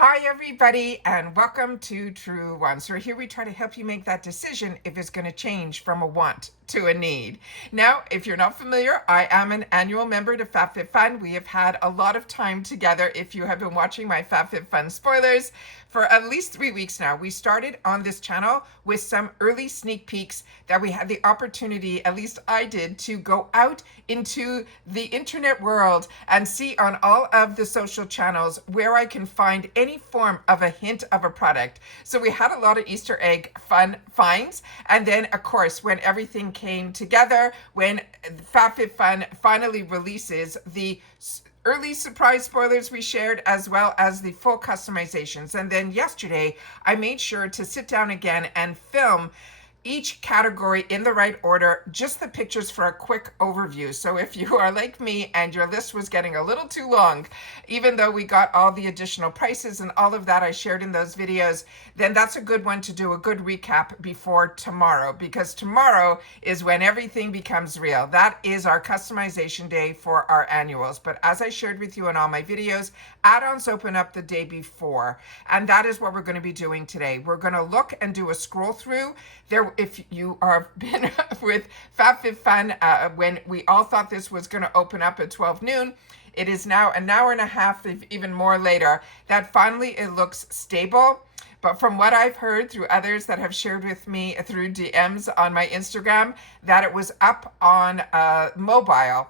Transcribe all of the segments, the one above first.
Hi everybody and welcome to Truewants. So here we try to help you make that decision if it's going to change from a want to a need. Now, if you're not familiar, I am an annual member to FabFitFun. We have had a lot of time together. If you have been watching my FabFitFun spoilers for at least 3 weeks now, we started on this channel with some early sneak peeks that we had the opportunity, at least I did, to go out into the internet world and see on all of the social channels where I can find any form of a hint of a product. So we had a lot of Easter egg fun finds. And then, of course, when everything came together, when FabFitFun finally releases the early surprise spoilers we shared, as well as the full customizations. And then yesterday, I made sure to sit down again and film each category in the right order, just the pictures for a quick overview. So if you are like me and your list was getting a little too long, even though we got all the additional prices and all of that I shared in those videos, then that's a good one to do a good recap before tomorrow, because tomorrow is when everything becomes real. That is our customization day for our annuals. But as I shared with you in all my videos, add-ons open up the day before. And that is what we're going to be doing today. We're going to look and do a scroll through. If you are been with FabFitFun when we all thought this was going to open up at 12 noon, it is now an hour and a half, even more later, that finally it looks stable. But from what I've heard through others that have shared with me through DMs on my Instagram, that it was up on mobile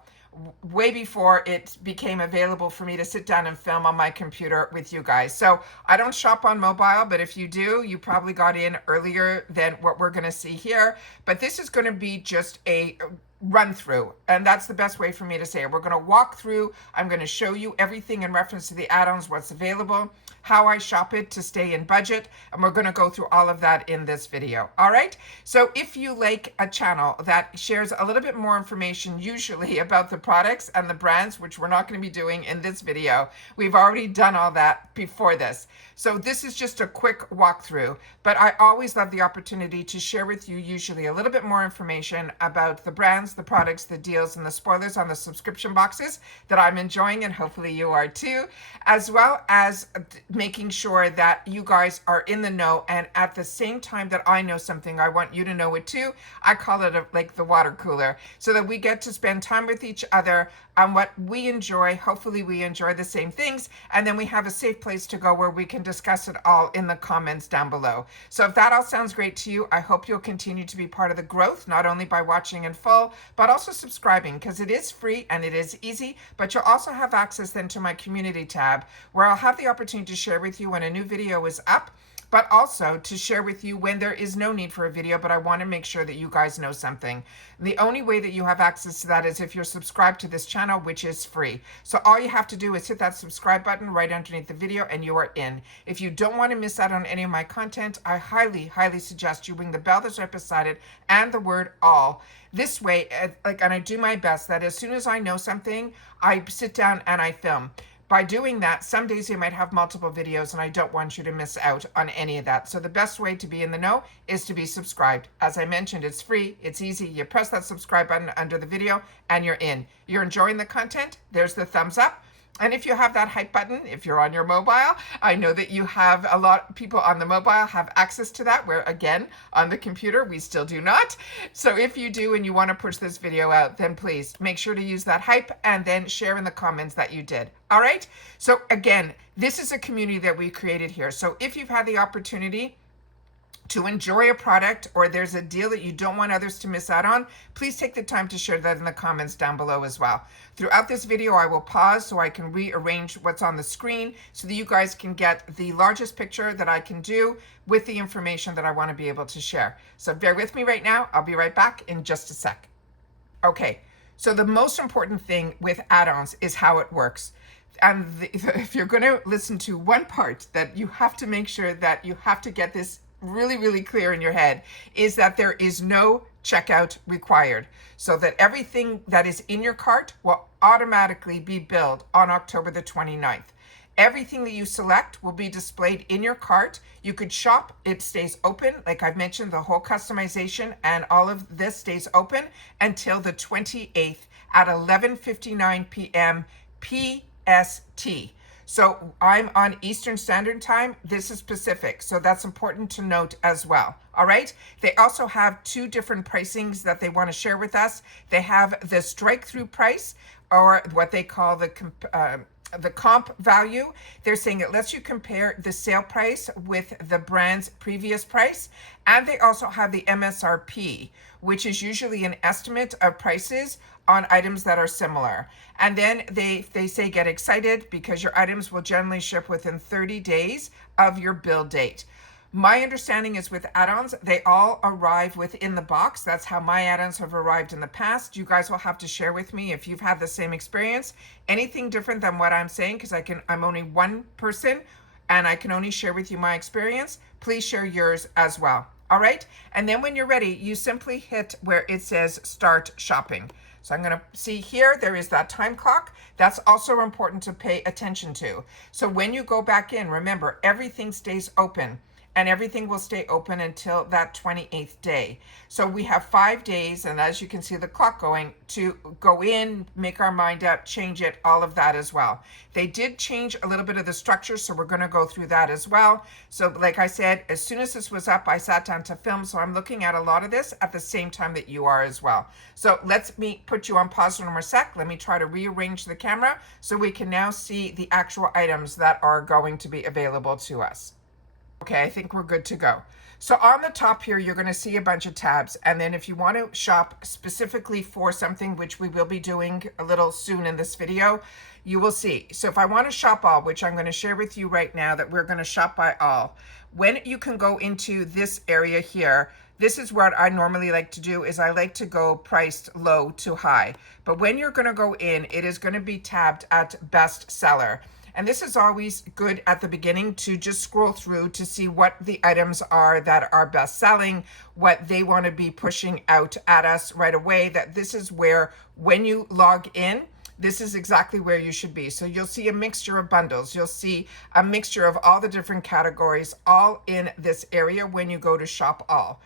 way before it became available for me to sit down and film on my computer with you guys. So I don't shop on mobile, but if you do, you probably got in earlier than what we're going to see here. But this is going to be just a run through, and that's the best way for me to say it. We're going to walk through. I'm going to show you everything in reference to the add-ons, what's available, how I shop it to stay in budget, and we're going to go through all of that in this video. All right, so if you like a channel that shares a little bit more information usually about the products and the brands, which we're not going to be doing in this video, we've already done all that before this. So this is just a quick walkthrough, but I always love the opportunity to share with you usually a little bit more information about the brands, the products, the deals, and the spoilers on the subscription boxes that I'm enjoying, and hopefully you are too, as well as making sure that you guys are in the know, and at the same time that I know something, I want you to know it too. I call it like the water cooler, so that we get to spend time with each other on what we enjoy. Hopefully we enjoy the same things, and then we have a safe place to go where we can discuss it all in the comments down below. So if that all sounds great to you, I hope you'll continue to be part of the growth, not only by watching in full, but also subscribing, because it is free and it is easy. But you'll also have access then to my community tab, where I'll have the opportunity to share with you when a new video is up, but also to share with you when there is no need for a video, but I want to make sure that you guys know something. The only way that you have access to that is if you're subscribed to this channel, which is free. So all you have to do is hit that subscribe button right underneath the video and you are in. If you don't want to miss out on any of my content, I highly, highly suggest you ring the bell that's right beside it and the word all. This way, and I do my best that as soon as I know something, I sit down and I film. By doing that, some days you might have multiple videos, and I don't want you to miss out on any of that. So the best way to be in the know is to be subscribed. As I mentioned, it's free, it's easy. You press that subscribe button under the video and you're in. You're enjoying the content, there's the thumbs up. And if you have that hype button, if you're on your mobile, I know that you have a lot of people on the mobile have access to that, where again, on the computer, we still do not. So if you do and you want to push this video out, then please make sure to use that hype and then share in the comments that you did. All right. So again, this is a community that we created here. So if you've had the opportunity to enjoy a product, or there's a deal that you don't want others to miss out on, please take the time to share that in the comments down below as well. Throughout this video, I will pause so I can rearrange what's on the screen so that you guys can get the largest picture that I can do with the information that I want to be able to share. So bear with me right now. I'll be right back in just a sec. Okay, so the most important thing with add-ons is how it works. And if you're going to listen to one part that you have to make sure that you have to get this really, really clear in your head, is that there is no checkout required. So that everything that is in your cart will automatically be billed on October the 29th. Everything that you select will be displayed in your cart. You could shop, it stays open. Like I've mentioned, the whole customization and all of this stays open until the 28th at 11:59 p.m. PST. So I'm on Eastern Standard Time. This is Pacific. So that's important to note as well. All right. They also have two different pricings that they want to share with us. They have the strike through price, or what they call the comp value. They're saying it lets you compare the sale price with the brand's previous price. And they also have the MSRP, which is usually an estimate of prices on items that are similar. And then they say get excited because your items will generally ship within 30 days of your build date. My understanding is with add-ons, they all arrive within the box. That's how my add-ons have arrived in the past. You guys will have to share with me if you've had the same experience. Anything different than what I'm saying, because I'm only one person and I can only share with you my experience. Please share yours as well. All right. And then when you're ready, you simply hit where it says start shopping. So I'm going to see here, there is that time clock. That's also important to pay attention to. So when you go back in, remember, everything stays open. And everything will stay open until that 28th day. So we have 5 days, and as you can see the clock going, to go in, make our mind up, change it, all of that as well. They did change a little bit of the structure, so we're going to go through that as well. So like I said, as soon as this was up, I sat down to film, so I'm looking at a lot of this at the same time that you are as well. So let me put you on pause for a sec. Let me try to rearrange the camera so we can now see the actual items that are going to be available to us. Okay, I think we're good to go. So on the top here, you're going to see a bunch of tabs. And then if you want to shop specifically for something, which we will be doing a little soon in this video, you will see. So if I want to shop all, which I'm going to share with you right now that we're going to shop by all, when you can go into this area here, this is what I normally like to do is I like to go priced low to high. But when you're going to go in, it is going to be tabbed at best seller. And this is always good at the beginning to just scroll through to see what the items are that are best selling, what they want to be pushing out at us right away, that this is where when you log in, this is exactly where you should be. So you'll see a mixture of bundles. You'll see a mixture of all the different categories all in this area when you go to shop all.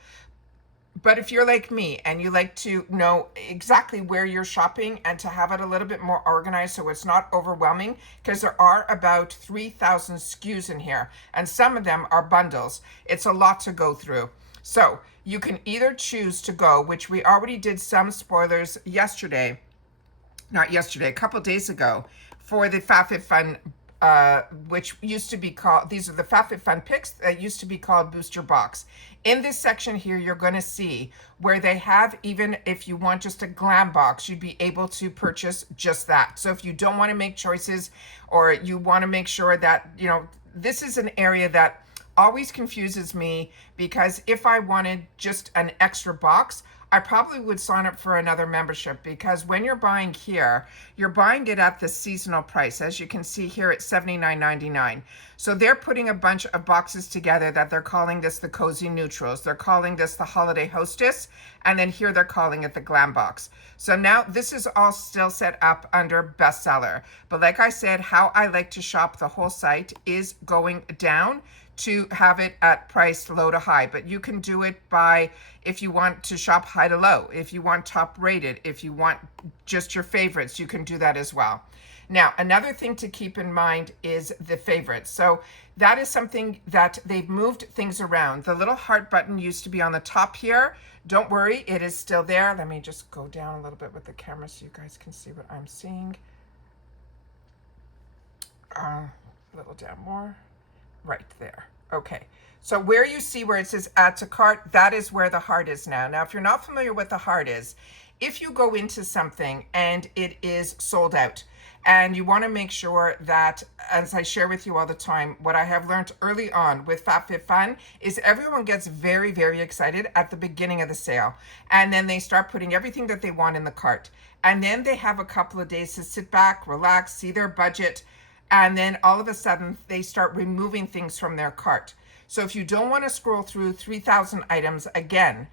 But if you're like me and you like to know exactly where you're shopping and to have it a little bit more organized so it's not overwhelming, because there are about 3,000 SKUs in here and some of them are bundles. It's a lot to go through. So you can either choose to go, which we already did some spoilers yesterday, not yesterday, a couple days ago, for the FabFitFun which used to be called, these are the FabFitFun picks that used to be called Booster Box. In this section here, you're going to see where they have, even if you want just a glam box, you'd be able to purchase just that. So if you don't want to make choices, or you want to make sure that, you know, this is an area that always confuses me, because if I wanted just an extra box, I probably would sign up for another membership, because when you're buying here, you're buying it at the seasonal price. As you can see here, it's $79.99. So they're putting a bunch of boxes together that they're calling this the Cozy Neutrals. They're calling this the Holiday Hostess. And then here they're calling it the Glam Box. So now this is all still set up under bestseller. But like I said, how I like to shop the whole site is going down to have it at price low to high. But you can do it by, if you want to shop high to low, if you want top rated, if you want just your favorites, you can do that as well. Now, another thing to keep in mind is the favorites. So that is something that they've moved things around. The little heart button used to be on the top here. Don't worry, it is still there. Let me just go down a little bit with the camera so you guys can see what I'm seeing. A little down more. Right there. Okay. So where you see where it says add to cart, that is where the heart is now. Now, if you're not familiar with the heart is, if you go into something and it is sold out, and you want to make sure that, as I share with you all the time, what I have learned early on with FabFitFun is everyone gets very, very excited at the beginning of the sale. And then they start putting everything that they want in the cart. And then they have a couple of days to sit back, relax, see their budget. And then all of a sudden they start removing things from their cart. So if you don't want to scroll through 3,000 items again,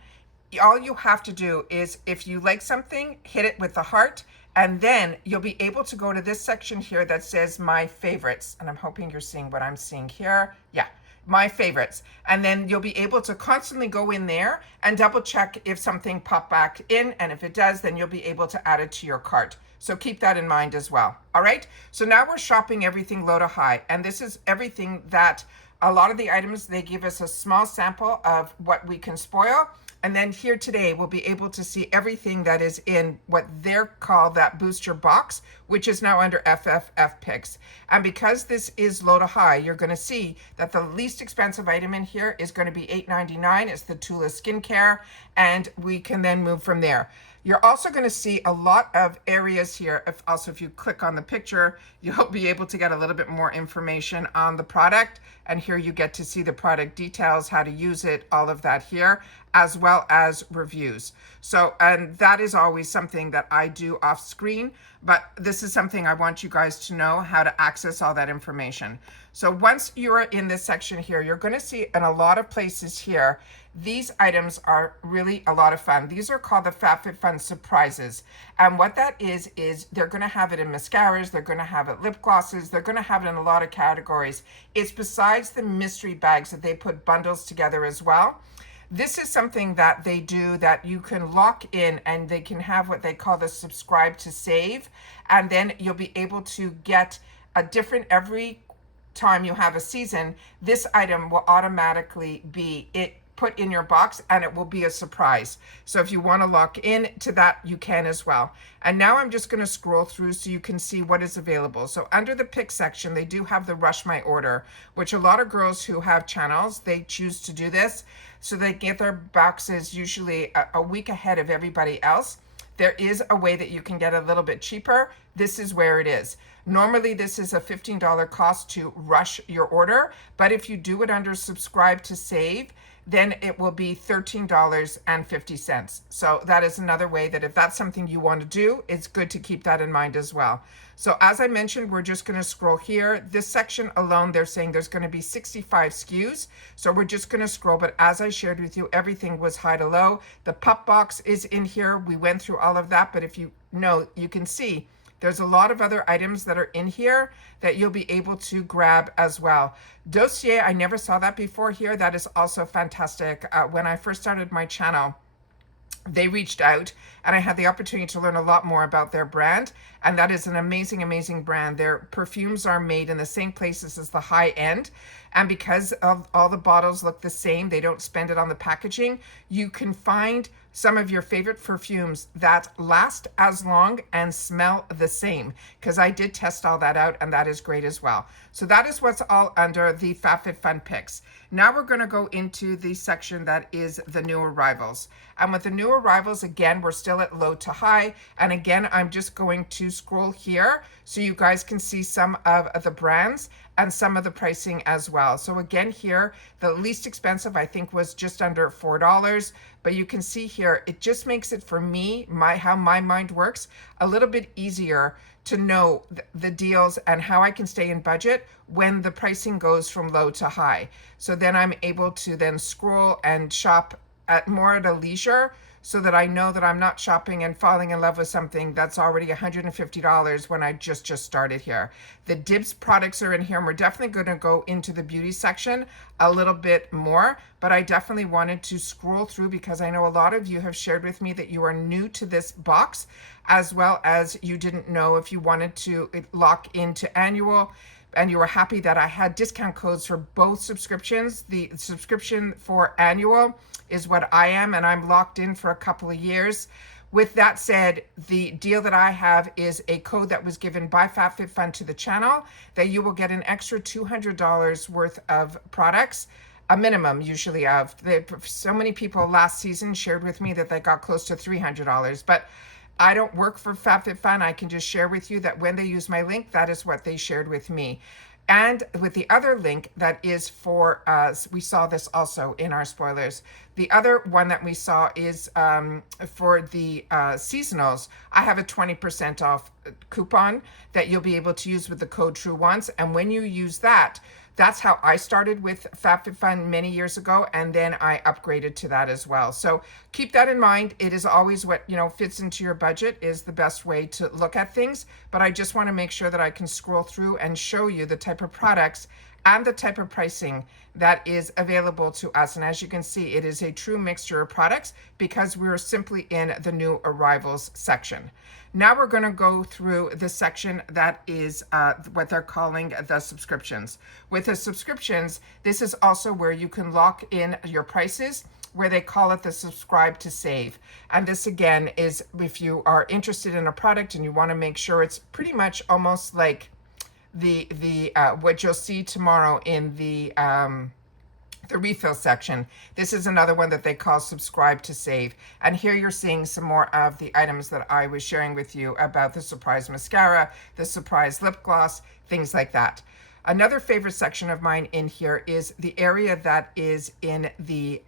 all you have to do is, if you like something, hit it with the heart, and then you'll be able to go to this section here that says my favorites. And I'm hoping you're seeing what I'm seeing here. Yeah, my favorites. And then you'll be able to constantly go in there and double check if something popped back in. And if it does, then you'll be able to add it to your cart. So keep that in mind as well. All right. So now we're shopping everything low to high. And this is everything that a lot of the items, they give us a small sample of what we can spoil. And then here today, we'll be able to see everything that is in what they're called that booster box, which is now under FFF picks. And because this is low to high, you're going to see that the least expensive item in here is going to be $8.99. It's the Tula skincare, and we can then move from there. You're also going to see a lot of areas here. If you click on the picture, you'll be able to get a little bit more information on the product. And here you get to see the product details, how to use it, all of that here, as well as reviews. So, and that is always something that I do off screen, but this is something I want you guys to know how to access all that information. So once you're in this section here, you're going to see in a lot of places here, these items are really a lot of fun. These are called the FabFitFun surprises. And what that is they're going to have it in mascaras, they're going to have it lip glosses, they're going to have it in a lot of categories. It's besides the mystery bags that they put bundles together as well. This is something that they do that you can lock in, and they can have what they call the subscribe to save. And then you'll be able to get a different every time you have a season. This item will automatically be put in your box, and it will be a surprise. So if you want to lock in to that, you can as well. And now I'm just going to scroll through so you can see what is available. So under the pick section, they do have the Rush My Order, which a lot of girls who have channels, they choose to do this. So they get their boxes usually a week ahead of everybody else. There is a way that you can get a little bit cheaper. This is where it is. Normally, this is a $15 cost to rush your order, but if you do it under subscribe to save, then it will be $13.50. So that is another way that if that's something you want to do, it's good to keep that in mind as well. So as I mentioned, we're just going to scroll here. This section alone, they're saying there's going to be 65 SKUs. So we're just going to scroll. But as I shared with you, everything was high to low. The pup box is in here. We went through all of that. But if you know, you can see there's a lot of other items that are in here that you'll be able to grab as well. Dossier, I never saw that before here. That is also fantastic. When I first started my channel, they reached out and I had the opportunity to learn a lot more about their brand. And that is an amazing, amazing brand. Their perfumes are made in the same places as the high end. And because of all the bottles look the same, they don't spend it on the packaging. You can find some of your favorite perfumes that last as long and smell the same, because I did test all that out, and that is great as well. So that is what's all under the FabFitFun picks. Now we're going to go into the section that is the new arrivals. And with the new arrivals, again, we're still at low to high. And again, I'm just going to scroll here so you guys can see some of the brands and some of the pricing as well. So again, here, the least expensive, I think, was just under $4. But you can see here, it just makes it, for me, how my mind works, a little bit easier to know the deals and how I can stay in budget when the pricing goes from low to high. So then I'm able to then scroll and shop more at a leisure, so that I know that I'm not shopping and falling in love with something that's already $150 when I just started here. The Dibs products are in here, and we're definitely going to go into the beauty section a little bit more, but I definitely wanted to scroll through because I know a lot of you have shared with me that you are new to this box, as well as you didn't know if you wanted to lock into annual, and you were happy that I had discount codes for both subscriptions. The subscription for annual is what I am, and I'm locked in for a couple of years. With that said, the deal that I have is a code that was given by FabFitFun to the channel that you will get an extra $200 worth of products, a minimum usually of. So many people last season shared with me that they got close to $300, but I don't work for FabFitFun. I can just share with you that when they use my link, that is what they shared with me. And with the other link that is for we saw this also in our spoilers. The other one that we saw is for the seasonals. I have a 20% off coupon that you'll be able to use with the code Truewants. And when you use that, that's how I started with FabFitFun many years ago, and then I upgraded to that as well. So keep that in mind. It is always what, fits into your budget is the best way to look at things. But I just want to make sure that I can scroll through and show you the type of products and the type of pricing that is available to us. And as you can see, it is a true mixture of products because we're simply in the new arrivals section. Now we're going to go through the section that is what they're calling the subscriptions. With the subscriptions, this is also where you can lock in your prices, where they call it the subscribe to save. And this again is if you are interested in a product and you want to make sure it's pretty much almost like the what you'll see tomorrow in the refill section. This is another one that they call subscribe to save. And here you're seeing some more of the items that I was sharing with you about the surprise mascara, the surprise lip gloss, things like that. Another favorite section of mine in here is the area that is in the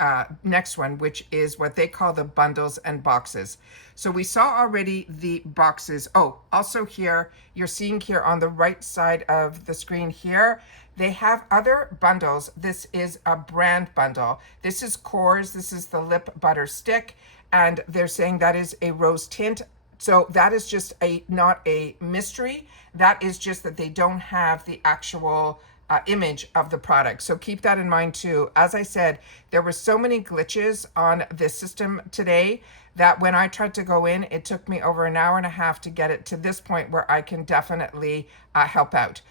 next one, which is what they call the bundles and boxes. So we saw already the boxes. Oh, also here, you're seeing here on the right side of the screen here, they have other bundles. This is a brand bundle. This is Kors. This is the lip butter stick. And they're saying that is a rose tint. So that is just not a mystery. That is just that they don't have the actual image of the product. So keep that in mind too. As I said, there were so many glitches on this system today that when I tried to go in, it took me over an hour and a half to get it to this point where I can definitely help out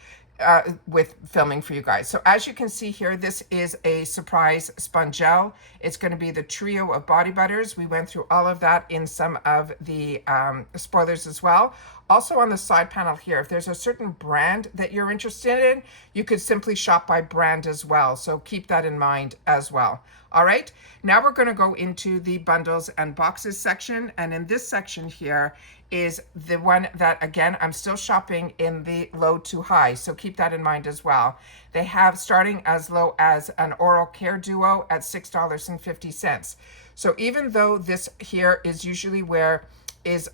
with filming for you guys. So as you can see here, this is a surprise sponge gel. It's going to be the trio of body butters. We went through all of that in some of the spoilers as well. Also on the side panel here, if there's a certain brand that you're interested in, you could simply shop by brand as well. So keep that in mind as well. All right, now we're going to go into the bundles and boxes section. And in this section here is the one that, again, I'm still shopping in the low to high. So keep that in mind as well. They have starting as low as an oral care duo at $6.50. So even though this here is usually where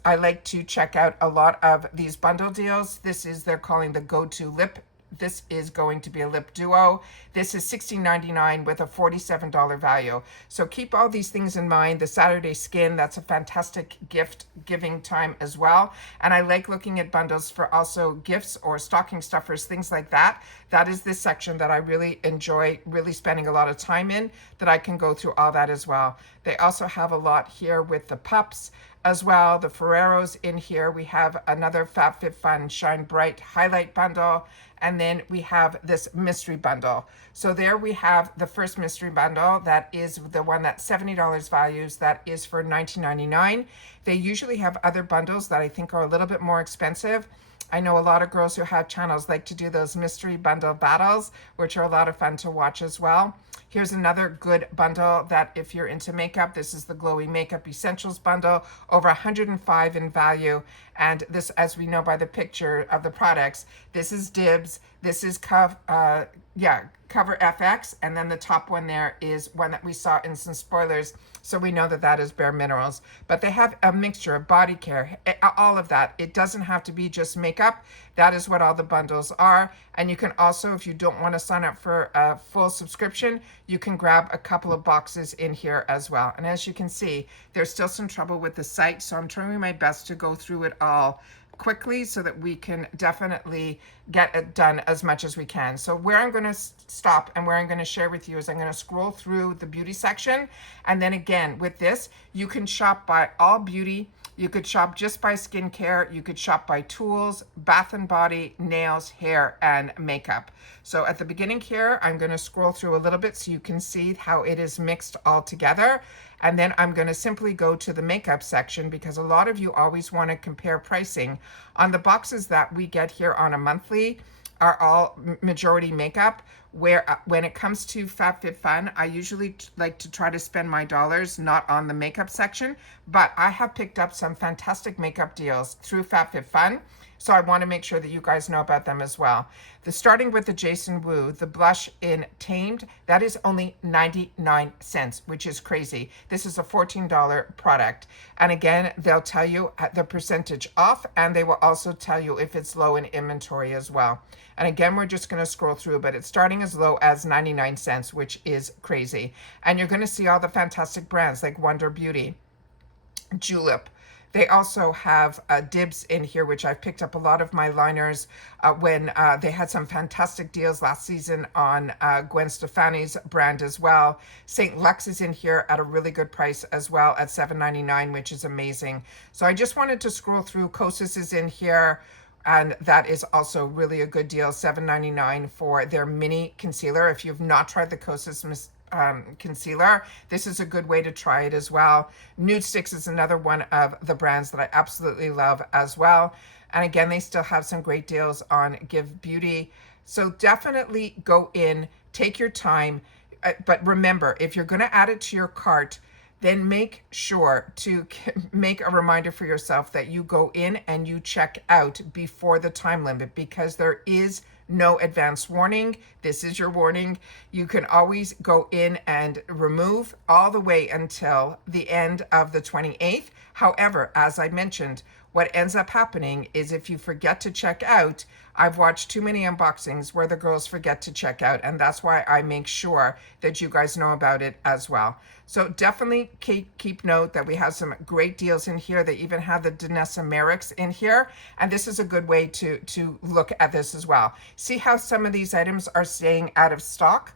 I like to check out a lot of these bundle deals, this is, they're calling the go-to lip. This is going to be a lip duo. This is $16.99 with a $47 value. So keep all these things in mind. The Saturday Skin, that's a fantastic gift giving time as well. And I like looking at bundles for also gifts or stocking stuffers, things like that. That is this section that I really enjoy really spending a lot of time in, that I can go through all that as well. They also have a lot here with the pups as well. The Ferreros in here. We have another FabFitFun Shine Bright highlight bundle. And then we have this mystery bundle. So there we have the first mystery bundle. That is the one that $70 values. That is for $19.99. They usually have other bundles that I think are a little bit more expensive. I know a lot of girls who have channels like to do those mystery bundle battles, which are a lot of fun to watch as well. Here's another good bundle that if you're into makeup, this is the Glowy Makeup Essentials bundle, over $105 in value. And this, as we know by the picture of the products, this is Dibs, this is Cover FX, and then the top one there is one that we saw in some spoilers, so we know that that is Bare Minerals. But they have a mixture of body care, all of that. It doesn't have to be just makeup. That is what all the bundles are. And you can also, if you don't want to sign up for a full subscription, you can grab a couple of boxes in here as well. And as you can see, there's still some trouble with the site, so I'm trying my best to go through it all quickly so that we can definitely get it done as much as we can. So where I'm going to stop and where I'm going to share with you is I'm going to scroll through the beauty section. And then again, with this, you can shop by all beauty. You could shop just by skincare. You could shop by tools, bath and body, nails, hair, and makeup. So at the beginning here, I'm going to scroll through a little bit so you can see how it is mixed all together. And then I'm going to simply go to the makeup section because a lot of you always want to compare pricing. On the boxes that we get here on a monthly are all majority makeup, where when it comes to FabFitFun, I usually like to try to spend my dollars not on the makeup section, but I have picked up some fantastic makeup deals through FabFitFun. So I want to make sure that you guys know about them as well. Starting with the Jason Wu, the blush in Tamed, that is only 99 cents, which is crazy. This is a $14 product. And again, they'll tell you the percentage off, and they will also tell you if it's low in inventory as well. And again, we're just going to scroll through, but it's starting as low as 99 cents, which is crazy. And you're going to see all the fantastic brands like Wonder Beauty, Julep. They also have dibs in here, which I've picked up a lot of my liners when they had some fantastic deals last season on Gwen Stefani's brand as well. St. Lux is in here at a really good price as well at $7.99, which is amazing. So I just wanted to scroll through. Kosas is in here, and that is also really a good deal, $7.99 for their mini concealer. If you've not tried the Kosas concealer, this is a good way to try it as well. Nude Sticks is another one of the brands that I absolutely love as well. And again, they still have some great deals on Give Beauty. So definitely go in, take your time. But remember, if you're going to add it to your cart, then make sure to make a reminder for yourself that you go in and you check out before the time limit, because there is no advance warning. This is your warning. You can always go in and remove all the way until the end of the 28th. However, as I mentioned, what ends up happening is if you forget to check out, I've watched too many unboxings where the girls forget to check out, and that's why I make sure that you guys know about it as well. So definitely keep note that we have some great deals in here. They even have the Danessa Merrick's in here, and this is a good way to look at this as well. See how some of these items are staying out of stock?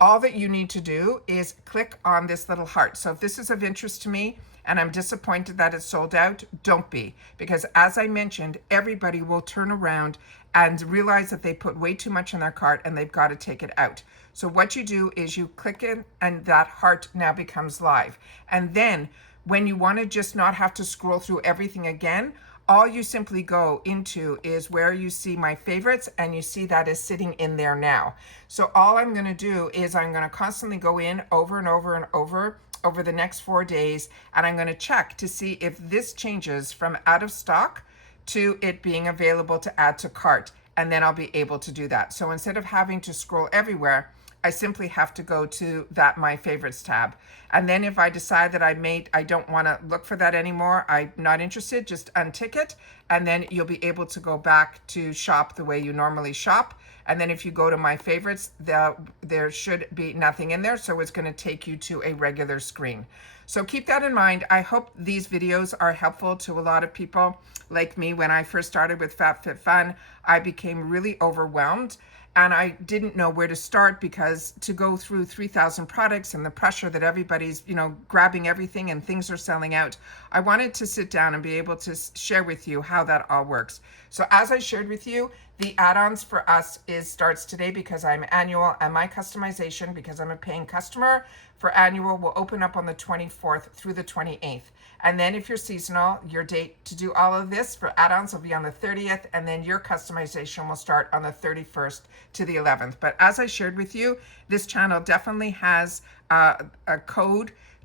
All that you need to do is click on this little heart. So if this is of interest to me, and I'm disappointed that it's sold out, don't be. Because as I mentioned, everybody will turn around and realize that they put way too much in their cart and they've got to take it out. So what you do is you click in and that heart now becomes live. And then when you want to just not have to scroll through everything again, all you simply go into is where you see my favorites, and you see that is sitting in there now. So all I'm going to do is I'm going to constantly go in over and over and over the next 4 days, and I'm going to check to see if this changes from out of stock to it being available to add to cart, and then I'll be able to do that. So instead of having to scroll everywhere, I simply have to go to that My Favorites tab. And then if I decide that I don't want to look for that anymore, I'm not interested, just untick it, and then you'll be able to go back to shop the way you normally shop. And then if you go to My Favorites, there should be nothing in there, so it's going to take you to a regular screen. So keep that in mind. I hope these videos are helpful to a lot of people like me. When I first started with FabFitFun, I became really overwhelmed, and I didn't know where to start, because to go through 3,000 products and the pressure that everybody's, grabbing everything and things are selling out, I wanted to sit down and be able to share with you how that all works. So as I shared with you, the add-ons for us starts today, because I'm annual, and my customization, because I'm a paying customer, for annual will open up on the 24th through the 28th. And then if you're seasonal, your date to do all of this for add-ons will be on the 30th, and then your customization will start on the 31st to the 11th. But as I shared with you, this channel definitely has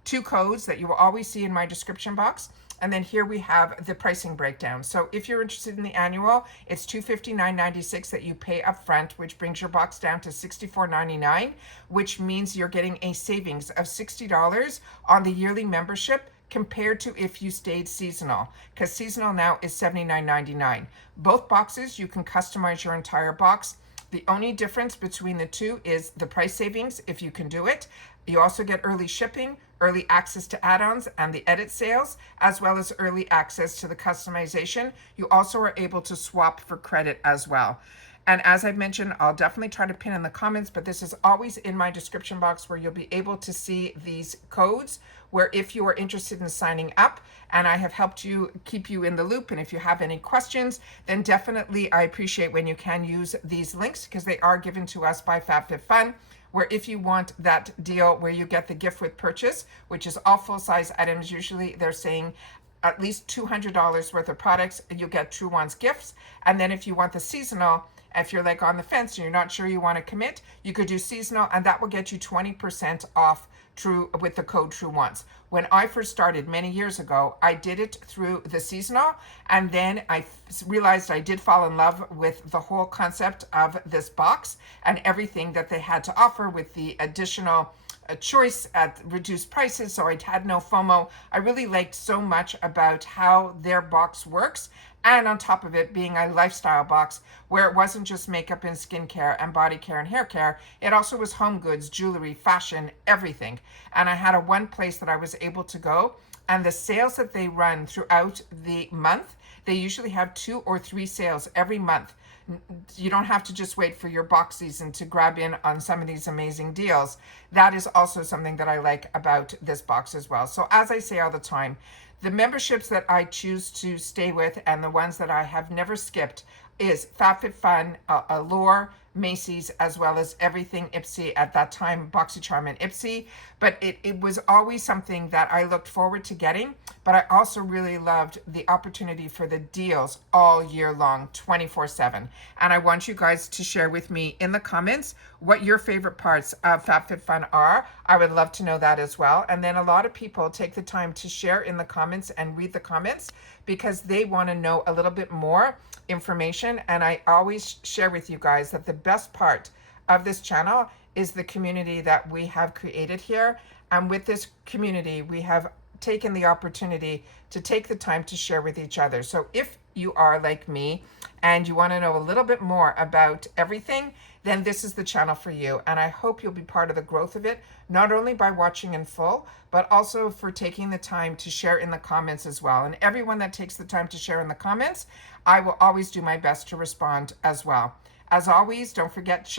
two codes that you will always see in my description box. And then here we have the pricing breakdown. So if you're interested in the annual, it's $259.96 that you pay up front, which brings your box down to $64.99, which means you're getting a savings of $60 on the yearly membership compared to if you stayed seasonal, because seasonal now is $79.99. Both boxes, you can customize your entire box. The only difference between the two is the price savings, if you can do it. You also get early shipping, early access to add-ons and the edit sales, as well as early access to the customization. You also are able to swap for credit as well. And as I mentioned, I'll definitely try to pin in the comments, but this is always in my description box, where you'll be able to see these codes, where if you are interested in signing up, and I have helped you, keep you in the loop, and if you have any questions, then definitely I appreciate when you can use these links, because they are given to us by FabFitFun, where if you want that deal where you get the gift with purchase, which is all full-size items, usually they're saying at least $200 worth of products, and you get Truewants gifts. And then if you want the seasonal, if you're like on the fence and you're not sure you want to commit, you could do seasonal, and that will get you 20% off with the code Truewants. When I first started many years ago, I did it through the seasonal, and then I realized I did fall in love with the whole concept of this box and everything that they had to offer with the additional choice at reduced prices, so I had no FOMO. I really liked so much about how their box works, and on top of it being a lifestyle box where it wasn't just makeup and skincare and body care and hair care, it also was home goods, jewelry, fashion, everything. And I had one place that I was able to go and the sales that they run throughout the month, they usually have 2 or 3 sales every month. You don't have to just wait for your box season to grab in on some of these amazing deals. That is also something that I like about this box as well. So as I say all the time, the memberships that I choose to stay with and the ones that I have never skipped is FabFitFun, Allure, Macy's, as well as everything Ipsy at that time, BoxyCharm and Ipsy. But it was always something that I looked forward to getting. But I also really loved the opportunity for the deals all year long, 24/7. And I want you guys to share with me in the comments what your favorite parts of FabFitFun are. I would love to know that as well. And then a lot of people take the time to share in the comments and read the comments because they want to know a little bit more information. And I always share with you guys that the best part of this channel is the community that we have created here. And with this community, we have taken the opportunity to take the time to share with each other. So if you are like me and you want to know a little bit more about everything, then this is the channel for you. And I hope you'll be part of the growth of it, not only by watching in full, but also for taking the time to share in the comments as well. And everyone that takes the time to share in the comments, I will always do my best to respond as well. As always, don't forget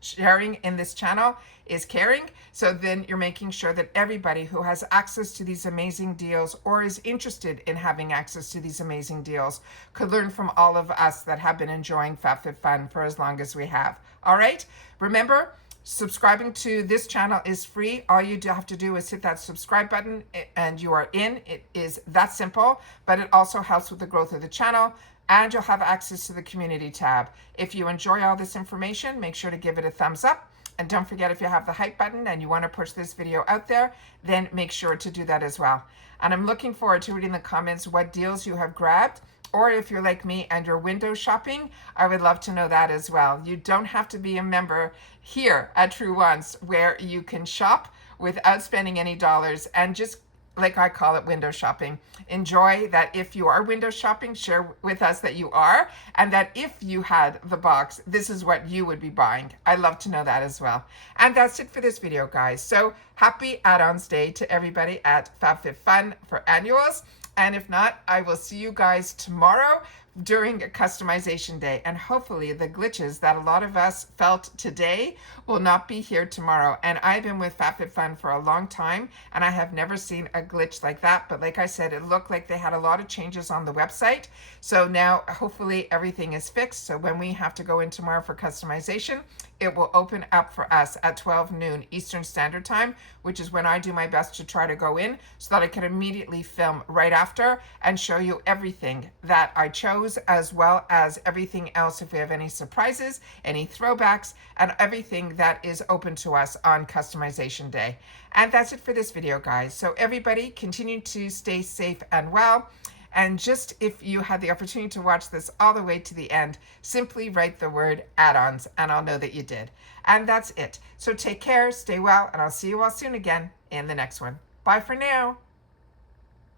sharing in this channel is caring. So then you're making sure that everybody who has access to these amazing deals or is interested in having access to these amazing deals could learn from all of us that have been enjoying FabFitFun for as long as we have. All right. Remember, subscribing to this channel is free. All you have to do is hit that subscribe button and you are in. It is that simple, but it also helps with the growth of the channel. And you'll have access to the community tab. If you enjoy all this information, make sure to give it a thumbs up. And don't forget, if you have the hype button and you want to push this video out there, then make sure to do that as well. And I'm looking forward to reading the comments what deals you have grabbed. Or if you're like me and you're window shopping, I would love to know that as well. You don't have to be a member here at Truewants, where you can shop without spending any dollars and just, like I call it, window shopping. Enjoy that. If you are window shopping, share with us that you are, and that if you had the box, this is what you would be buying. I love to know that as well. And that's it for this video, guys. So happy Add-Ons Day to everybody at FabFitFun for annuals. And if not, I will see you guys tomorrow during customization day, and hopefully the glitches that a lot of us felt today will not be here tomorrow. And I've been with FabFitFun for a long time and I have never seen a glitch like that. But like I said, it looked like they had a lot of changes on the website. So now hopefully everything is fixed. So when we have to go in tomorrow for customization, it will open up for us at 12 noon Eastern Standard Time, which is when I do my best to try to go in so that I can immediately film right after and show you everything that I chose, as well as everything else if we have any surprises, any throwbacks, and everything that is open to us on customization day. And that's it for this video, guys. So everybody continue to stay safe and well. And just if you had the opportunity to watch this all the way to the end, simply write the word add-ons and I'll know that you did. And that's it. So take care, stay well, and I'll see you all soon again in the next one. Bye for now.